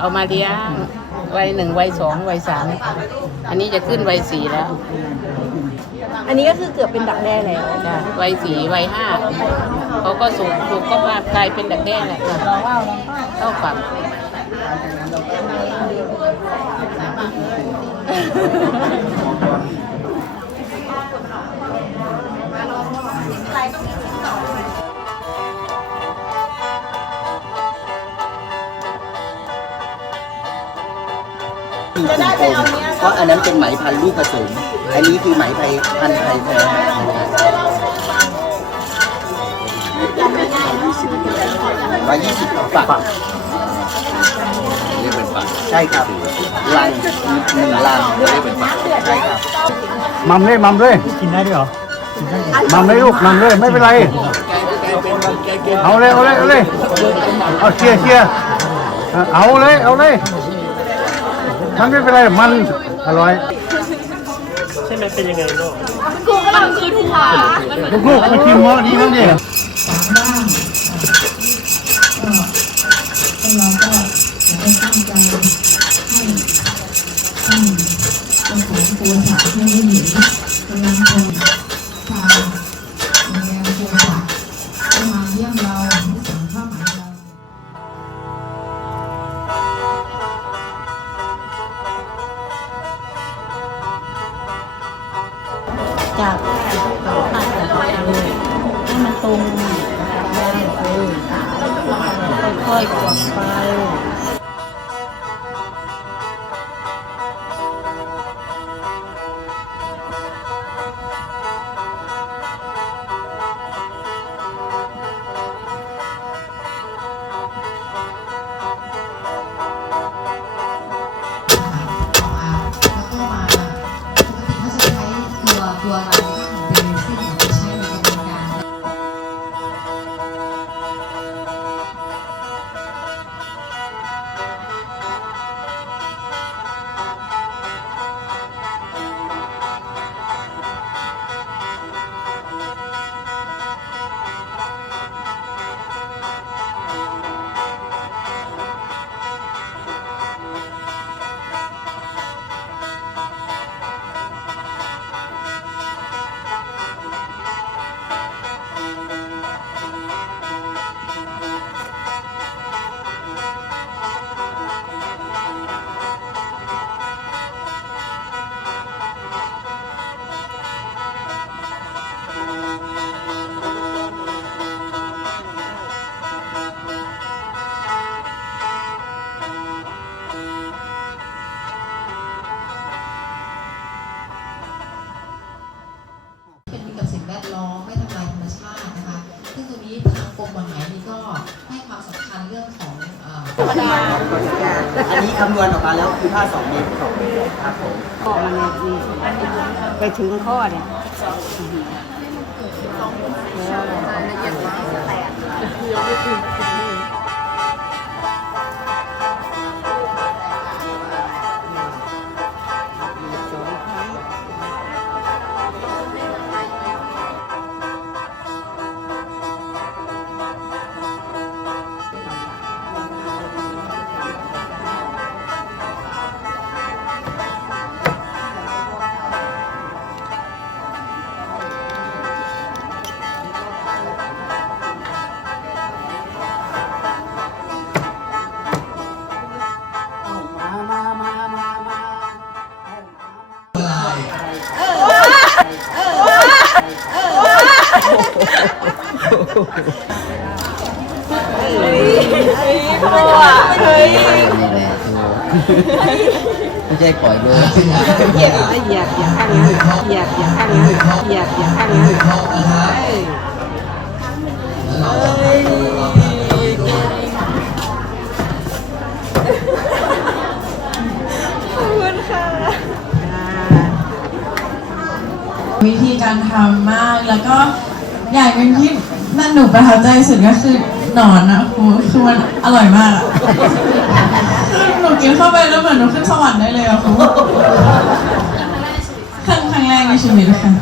เอามาเลี้ยงวัยหนึ่งวัยสองวัยสามอันนี้จะขึ้นวัยสี่แล้วอันนี้ก็คือเกือบเป็นดักแด้แล้วจ้ะวัยสี่วัยห้าเขาก็สูงสูงก็มากลายเป็นดักแด้แหละค่ะเข้าฝั กเพราะอันนั้นเป็นไหมพันธุ์ลูกผสม อันนี้คือไหมไทยพันธุ์ไทยแท้ร้อยยี่สิบฝักเรียกเป็นฝักใช่ครับลังหนึ่งลังเรียกเป็นฝักใช่ครับมัมเลยมัมเลยกินได้ด้วยเหรอมัมเลยลูกมัมเลยไม่เป็นไรเอาเลยเอาเลยเอาเลยเอาเชียร์เชียร์เอาเลยเอาเลย มันไม่เป็นไรมันอร่อยใช่ไหมเป็นยังไงลูกกูกำลังคืนหัวลูกๆมาชิมหม้อนี้มั้งดิ จับต่อผ้าจากเลยให้มันตรงเออค่อยๆกดไป กับสิ่งแวดล้อมไม่ทำลายธรรมชาตินะคะ ซึ่งตรงนี้ทางกรมมหานี่ก็ให้ความสำคัญเรื่องของเอ่อ อันนี้คำนวณออกมาแล้วคือผ้าสองเมตรสองเมตรครับผมข้อมันเนี่ยนี่ไปถึงข้อเนี่ย ไม่ใช่ปล่อยเลยเหยียบเหยียบเหยียบข้างนี้เหยียบเหยียบข้างนี้เหยียบเหยียบข้างนี้ วิธีการทำมาก แล้วก็อย่างหนึ่งที่นั่นหนูประทับใจสุดก็คือหนอนนะครูคือมันอร่อยมากอะคือหนูกินเข้าไปแล้วเหมือนหนูขึ้นสวรรค์ได้เลยอะครูครั้งครั้งแรกในชีวิตค่ะ